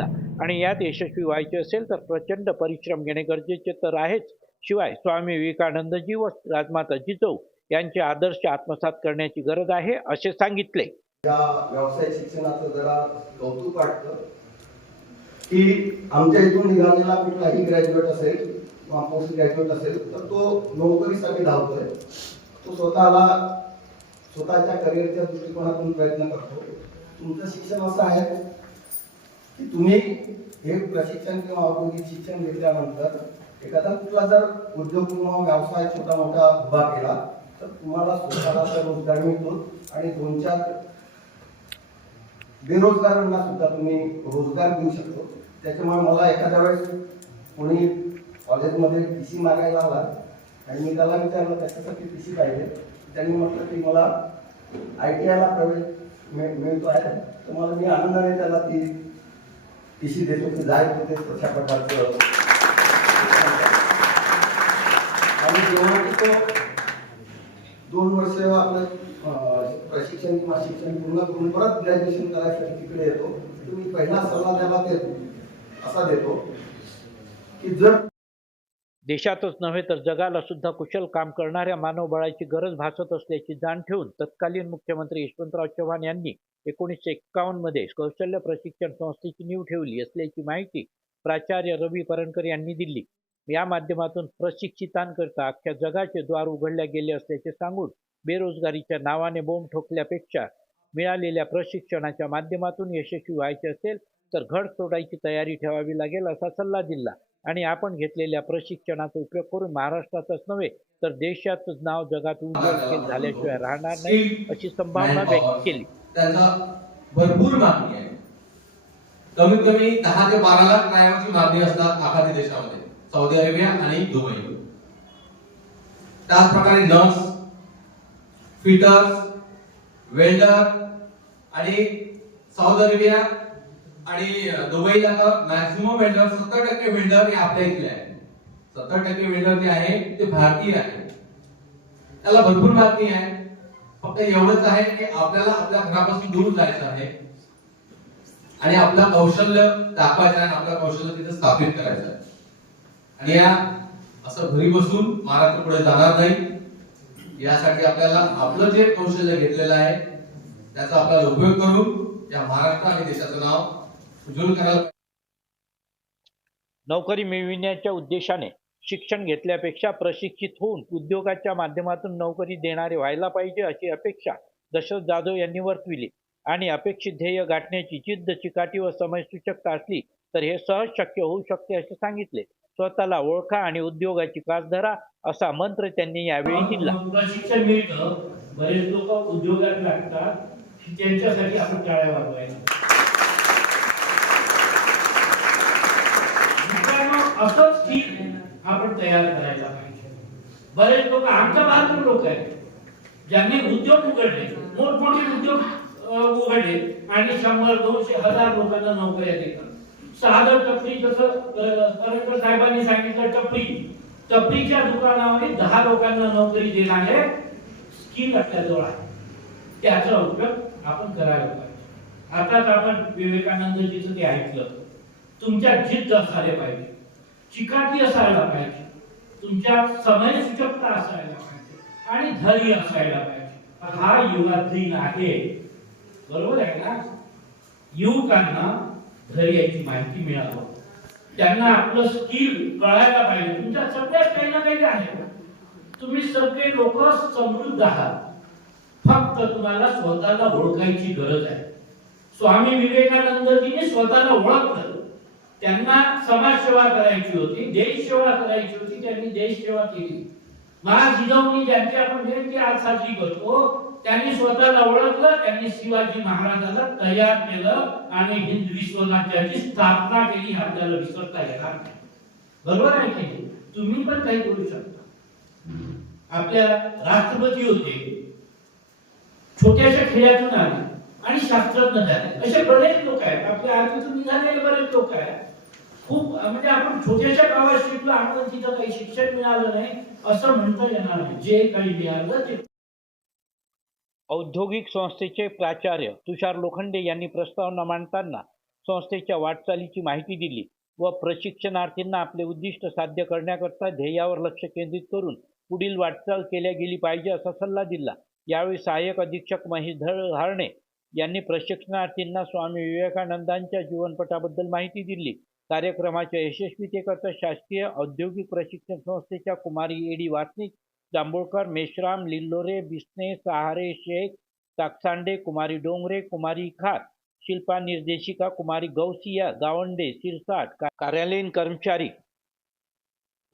आणि यात यशस्वी व्हायचे असेल तर प्रचंड परिश्रम घेणे गरजेचे तर आहेच. शिवाय स्वामी विवेकानंदजी व राजमाता जिजाऊ यांचे आदर्श आत्मसात करण्याची गरज आहे असे सांगितले. या व्यवसाय शिक्षणाचं जरा कौतुक वाटतं की आमच्या इथून निघालेला कुठलाही ग्रॅज्युएट असेल किंवा पोस्ट ग्रॅज्युएट असेल तर तो नोकरीसाठी धावतोय. तो स्वतःला स्वतःच्या करिअरच्या दृष्टिकोनातून प्रयत्न करतो. तुमचं शिक्षण असं आहे की तुम्ही हे प्रशिक्षण किंवा औद्योगिक शिक्षण घेतल्यानंतर एखादा कुठला जर उद्योग किंवा व्यवसाय छोटा मोठा उभा केला तर तुम्हाला स्वतःला तर रोजगार मिळतो आणि दोन चार बेरोजगारांना सुद्धा तुम्ही रोजगार देऊ शकतो. त्याच्यामुळे मला एखाद्या वेळेस कोणी कॉलेजमध्ये टी सी मागायला आला आणि मी त्याला विचारलं त्याच्यासाठी टी सी पाहिजे? त्यांनी म्हटलं की मला आय टी आयला प्रवेश मिळ- मिळतो आहे. तर मला मी आनंदाने त्याला ती टी सी देतो की जाय तिथे तशा प्रकारचं आणि जेव्हा तो दोन वर्ष आपलं प्रशिक्षण किंवा शिक्षण पूर्ण करून परत ग्रॅज्युएशन करायसाठी तिकडे येतो. तुम्ही पहिला सल्ला त्याला देतो असा देतो की जर देशातच नव्हे तर जगाला सुद्धा कुशल काम करणाऱ्या मानवबळाची गरज भासत असल्याची जाण ठेवून तत्कालीन मुख्यमंत्री यशवंतराव चव्हाण यांनी एकोणीसशे एक्कावन्नमध्ये कौशल्य प्रशिक्षण संस्थेची नीव ठेवली असल्याची माहिती प्राचार्य रवी परणकर यांनी दिली. या माध्यमातून प्रशिक्षितांकरता अख्ख्या जगाचे द्वार उघडल्या गेले असल्याचे सांगून बेरोजगारीच्या नावाने बोंब ठोकल्यापेक्षा मिळालेल्या प्रशिक्षणाच्या माध्यमातून यशस्वी व्हायचे असेल तर घड सोडायची तयारी ठेवावी लागेल असा सल्ला दिला. आणि आपण घेतलेल्या प्रशिक्षणाचा उपयोग करून महाराष्ट्रातच नव्हे तर देशाचंच नाव जगात उज्ज्वल झाल्याशिवाय राहणार नाही अशी संभावना व्यक्त केली. त्याचा भरपूर मागणी आहे. कमीत कमी दहा ते बारा लाख कायमची मागणी असतात आखाती देशामध्ये सौदी अरेबिया आणि दुबई. त्याचप्रकारे नर्स फिटर्स वेल्डर आणि साऊथ अरेबिया आणि दुबईला तर मॅक्झिमम वेल्डर सत्तर टक्के वेल्डर हे आपल्या इथले आहे सत्तर टक्के वेल्डर जे आहे ते भारतीय आहे त्याला भरपूर मागणी आहे. फक्त एवढंच आहे की आपल्याला आपल्या घरापासून दूर जायचं आहे. आणि आपलं कौशल्य दाखवायचं आहे आणि आपलं कौशल्य तिथे स्थापित करायचं आहे. आणि या असं घरी बसून महाराष्ट्र पुढे जाणार नाही. यासाठी आपल्याला आपलं जे कौशल्य घेतलेलं आहे त्याचा आपल्याला उपयोग करून या महाराष्ट्र आणि देशाचं नाव उज्ज्वल करायला नोकरी मिळविण्याच्या उद्देशाने शिक्षण घेतल्यापेक्षा प्रशिक्षित होऊन उद्योगाच्या माध्यमातून नोकरी देणारे व्हायला पाहिजे अशी अपेक्षा दशरथ जाधव यांनी वर्तविली. आणि अपेक्षित ध्येय गाठण्याची जिद्द चिकाटी व समयसूचकता असली तर हे सहज शक्य होऊ शकते असे सांगितले. स्वतःला ओळखा आणि उद्योगाची कास धरा असा मंत्र त्यांनी यावेळी दिला. शिक्षण मिळतं बरेच लोक उद्योगात लागतात त्यांच्यासाठी आपण टाळ्या वाजवायला. आपण तयार करायला पाहिजे. बरेच लोक आमच्या भागातून लोक आहेत ज्यांनी उद्योग उघडले. मोठमोठे उद्योग उघडले आणि शंभर दोनशे हजार लोकांना नोकऱ्या देतात. साधं टपरी जसं अं, साहेबांनी सांगितलं टपरी. टपरीच्या दुकानामध्ये दहा लोकांना नोकरी देणारे स्किल आपल्याजवळ आहे. त्याचा उपयोग आपण करायला पाहिजे. आताच आपण विवेकानंदजीचं ते ऐकलं. तुमच्या जिद्द असायला पाहिजे. चिकाटी असायला पाहिजे. तुमच्या समयसूचकता असायला पाहिजे आणि धैर्य असायला पाहिजे. हा युगातील आहे बरोबर आहे ना युवकांना धैर्याची माहिती मिळावं. त्यांना आपलं स्किल कळायला पाहिजे. तुमच्या सगळ्यात काही ना काही आहे. तुम्ही सगळे लोक समृद्ध आहात. फक्त तुम्हाला स्वतःला ओळखायची गरज आहे. स्वामी विवेकानंदजीने स्वतःला ओळखलं. त्यांना समाजसेवा करायची होती देश सेवा करायची होती त्यांनी देश सेवा केली. महाराज जिजाऊनी ज्यांची आपण जयंती आज साजरी करतो त्यांनी स्वतःला ओळखलं त्यांनी शिवाजी महाराजाला तयार केलं आणि हिंद विश्वनाथाची स्थापना केली आपल्याला विसरता येणार नाही. बरोबर आहे की तुम्ही पण काही करू शकता. आपल्या राष्ट्रपती होते छोट्याशा खेड्यातून आले. आणि शास्त्रज्ञ झाले. असे बरेच लोक आहेत. आपल्या आर्मीतून निघालेले बरेच लोक आहेत. खूप म्हणजे आपण छोट्याशा गावात शिकलो आपण तिथं काही शिक्षण मिळालं नाही असं म्हणता येणार नाही. जे काही मिळालं ते. औद्योगिक संस्थेचे प्राचार्य तुषार लोखंडे यांनी प्रस्तावना मांडताना संस्थेच्या वाटचालीची माहिती दिली व प्रशिक्षणार्थींना आपले उद्दिष्ट साध्य करण्याकरता ध्येयावर लक्ष केंद्रित करून पुढील वाटचाल केल्या गेली पाहिजे असा सल्ला दिला. यावेळी सहाय्यक अधीक्षक महेश धळ- हारणे यांनी प्रशिक्षणार्थींना स्वामी विवेकानंदांच्या जीवनपटाबद्दल माहिती दिली. कार्यक्रमाच्या यशस्वीतेकरता शासकीय औद्योगिक प्रशिक्षण संस्थेच्या कुमारी एडी वासनिक जांभूळकर मेश्राम लिल्लोरे बिस्ने सहारे शेख ताकसांडे कुमारी डोंगरे कुमारी खात शिल्पा निर्देशिका कुमारी गौसिया गावंडे सिरसाट कार्यालयीन कर्मचारी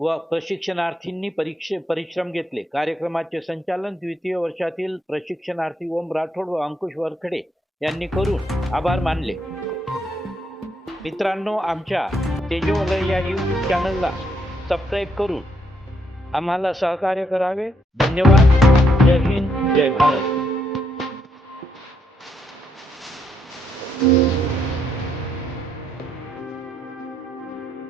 व प्रशिक्षणार्थींनी परीक्षे परिश्रम घेतले. कार्यक्रमाचे संचालन द्वितीय वर्षातील प्रशिक्षणार्थी ओम राठोड व अंकुश वरखडे यांनी करून आभार मानले. मित्रांनो आमच्या तेजोवलय या यूट्यूब चॅनलला सबस्क्राईब करून आम्हाला सहकार्य करावे. धन्यवाद. जय हिंद जय भारत.